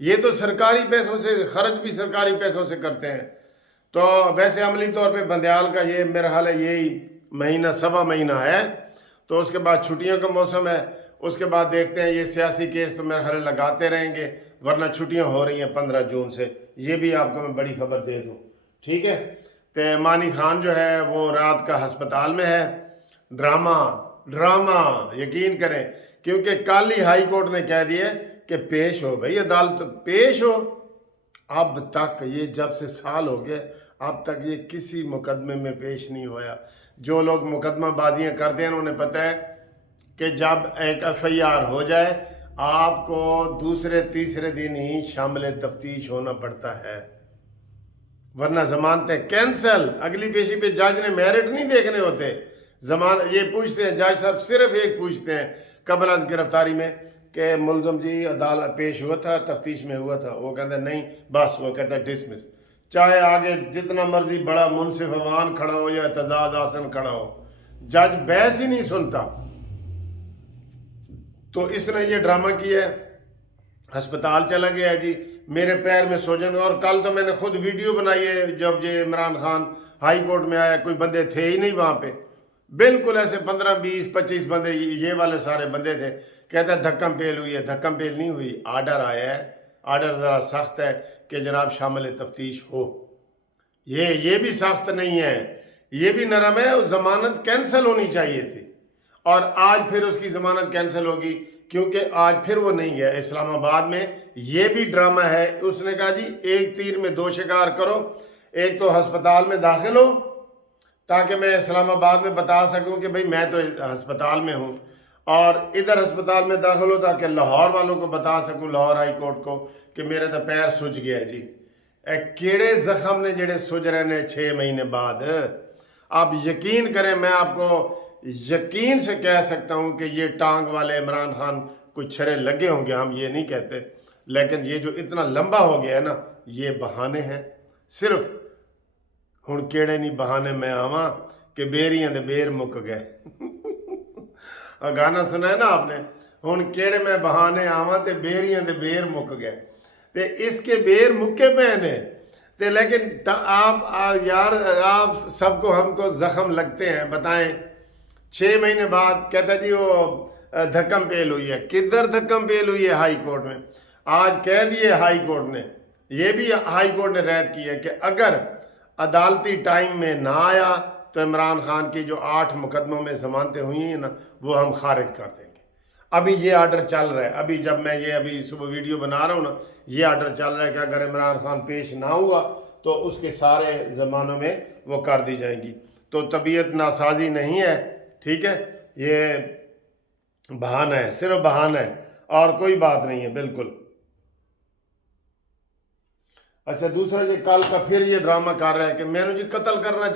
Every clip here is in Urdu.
یہ تو سرکاری پیسوں سے خرچ بھی سرکاری پیسوں سے کرتے ہیں. تو ویسے عملی طور پہ بندیال کا یہ میرا حال ہے یہی مہینہ سوا مہینہ ہے، تو اس کے بعد چھٹیوں کا موسم ہے. اس کے بعد دیکھتے ہیں یہ سیاسی کیس تو میرے خیال لگاتے رہیں گے، ورنہ چھٹیاں ہو رہی ہیں 15 جون سے. یہ بھی آپ کو میں بڑی خبر دے دوں. ٹھیک ہے. تو مانی خان جو ہے وہ رات کا ہسپتال میں ہے. ڈرامہ یقین کریں، کیونکہ کل ہی ہائی کورٹ نے کہہ دیا کہ پیش ہو بھائی، عدالت پیش ہو. اب تک یہ جب سے سال ہو گئے اب تک یہ کسی مقدمے میں پیش نہیں ہویا. جو لوگ مقدمہ بازیاں کرتے ہیں انہیں پتہ ہے کہ جب ایک ایف آئی آر ہو جائے آپ کو دوسرے تیسرے دن ہی شامل تفتیش ہونا پڑتا ہے، ورنہ ضمانتیں کینسل. اگلی پیشی پہ جج نے میرٹ نہیں دیکھنے ہوتے، یہ پوچھتے ہیں جج صاحب، صرف ایک پوچھتے ہیں قبل از گرفتاری میں کہ ملزم جی عدالت پیش ہوا تھا، تفتیش میں ہوا تھا. وہ کہتا ہے نہیں، بس وہ کہتا ہے ڈسمس. چاہے آگے جتنا مرضی بڑا منصف عوان کھڑا ہو یا اعتزاز حسن کھڑا ہو، جج بحث ہی نہیں سنتا. تو اس نے یہ ڈرامہ کیا ہے، ہسپتال چلا گیا ہے جی، میرے پیر میں سوجن. اور کل تو میں نے خود ویڈیو بنائی ہے جب یہ عمران خان ہائی کورٹ میں آیا، کوئی بندے تھے ہی نہیں وہاں پہ، بالکل ایسے 15 20 25 بندے یہ والے سارے بندے تھے. کہتا ہے دھکم پیل ہوئی ہے، دھکم پیل نہیں ہوئی. آرڈر آیا ہے، آرڈر ذرا سخت ہے کہ جناب شامل تفتیش ہو. یہ بھی سخت نہیں ہے، یہ بھی نرم ہے. ضمانت کینسل ہونی چاہیے تھی، اور آج پھر اس کی ضمانت کینسل ہوگی کیونکہ آج پھر وہ نہیں گیا اسلام آباد میں. یہ بھی ڈرامہ ہے. اس نے کہا جی ایک تیر میں دو شکار کرو، ایک تو ہسپتال میں داخل ہو تاکہ میں اسلام آباد میں بتا سکوں کہ بھئی میں تو ہسپتال میں ہوں، اور ادھر ہسپتال میں داخل ہو تاکہ لاہور والوں کو بتا سکوں، لاہور ہائی کورٹ کو، کہ میرے تو پیر سج گیا جی. کیڑے زخم نے جڑے سج رہے نے 6 مہینے بعد. آپ یقین کریں، میں آپ کو یقین سے کہہ سکتا ہوں کہ یہ ٹانگ والے عمران خان کوئی چھرے لگے ہوں گے، ہم یہ نہیں کہتے، لیکن یہ جو اتنا لمبا ہو گیا ہے نا، یہ بہانے ہیں. صرف ہن کیڑے نہیں بہانے میں آواں کہ بیریاں دے بیر مک گئے. گانا سنا ہے نا آپ نے، ہن کیڑے میں بہانے آواں تے بیریاں دے بیر مک گئے. تے اس کے بیر مکے پہ ہیں تے، لیکن آپ یار آپ سب کو ہم کو زخم لگتے ہیں. بتائیں 6 مہینے بعد کہتا جی وہ دھکم پیل ہوئی ہے. کدھر دھکم پیل ہوئی ہے؟ ہائی کورٹ میں. آج کہہ دیے ہائی کورٹ نے، یہ بھی ہائی کورٹ نے رائے کی ہے کہ اگر عدالتی ٹائم میں نہ آیا تو عمران خان کی جو 8 مقدموں میں ضمانتیں ہوئی ہیں نا، وہ ہم خارج کر دیں گے. ابھی یہ آرڈر چل رہا ہے، ابھی جب میں یہ ابھی صبح ویڈیو بنا رہا ہوں نا، یہ آرڈر چل رہا ہے کہ اگر عمران خان پیش نہ ہوا تو اس کے سارے زمانوں میں وہ کر دی جائیں گی. تو طبیعت ناسازی نہیں ہے، ٹھیک ہے، یہ بہانہ ہے، صرف بہانہ ہے اور کوئی بات نہیں ہے بالکل. اچھا دوسرا یہ کل کا پھر یہ ڈرامہ کر رہا ہے کہ میں نے جی قتل کرنا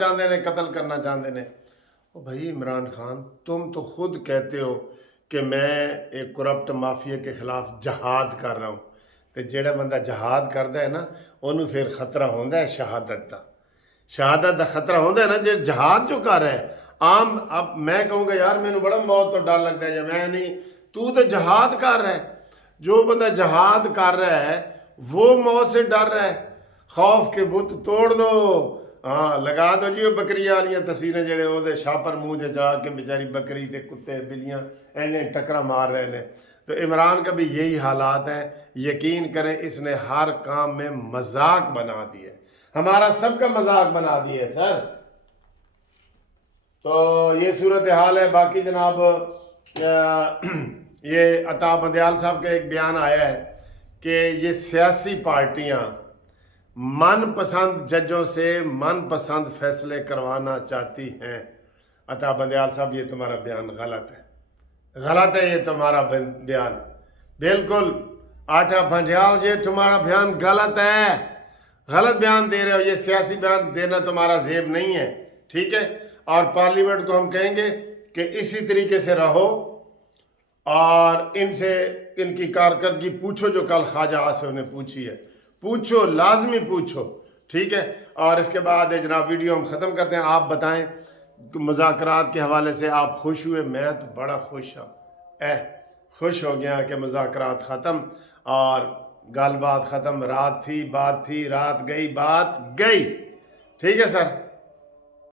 چاہتے ہیں. بھائی عمران خان، تم تو خود کہتے ہو کہ میں ایک کرپٹ مافیا کے خلاف جہاد کر رہا ہوں. تو جیڑا بندہ جہاد کرتا ہے نا، انہوں پھر خطرہ ہوتا ہے شہادت دا خطرہ ہوتا ہے نا. جہاد جو کر رہا ہے عام، اب میں کہوں گا یار میں نے بڑا موت تو ڈر لگتا ہے، میں نہیں، تو جہاد کر رہا ہے. جو بندہ جہاد کر رہا ہے وہ موت سے ڈر رہا ہے. خوف کے بت توڑ دو، ہاں لگا دو جی وہ بکریاں والیاں تصویریں جڑے وہ شاپر منہ دے جا کے بیچاری بکری تے کتے بلیاں ایسے ٹکرا مار رہے ہیں. تو عمران کا بھی یہی حالات ہیں. یقین کریں اس نے ہر کام میں مذاق بنا دیا ہے، ہمارا سب کا مذاق بنا دیا ہے سر. تو یہ صورتحال ہے. باقی جناب یہ عطا بندیال صاحب کا ایک بیان آیا ہے کہ یہ سیاسی پارٹیاں من پسند ججوں سے من پسند فیصلے کروانا چاہتی ہیں. عطا بندیال صاحب یہ تمہارا بیان غلط ہے یہ تمہارا بیان بالکل. آٹا بھنجاؤ، یہ تمہارا بیان غلط ہے، غلط بیان دے رہے ہو. یہ سیاسی بیان دینا تمہارا زیب نہیں ہے، ٹھیک ہے. اور پارلیمنٹ کو ہم کہیں گے کہ اسی طریقے سے رہو اور ان سے ان کی کارکردگی پوچھو جو کل خواجہ آصف نے پوچھی ہے، پوچھو، لازمی پوچھو، ٹھیک ہے. اور اس کے بعد جناب ویڈیو ہم ختم کرتے ہیں. آپ بتائیں مذاکرات کے حوالے سے آپ خوش ہوئے؟ میں تو بڑا خوش ہوں، خوش ہو گیا کہ مذاکرات ختم اور گال بات ختم، رات تھی بات تھی، رات گئی بات گئی. ٹھیک ہے سر.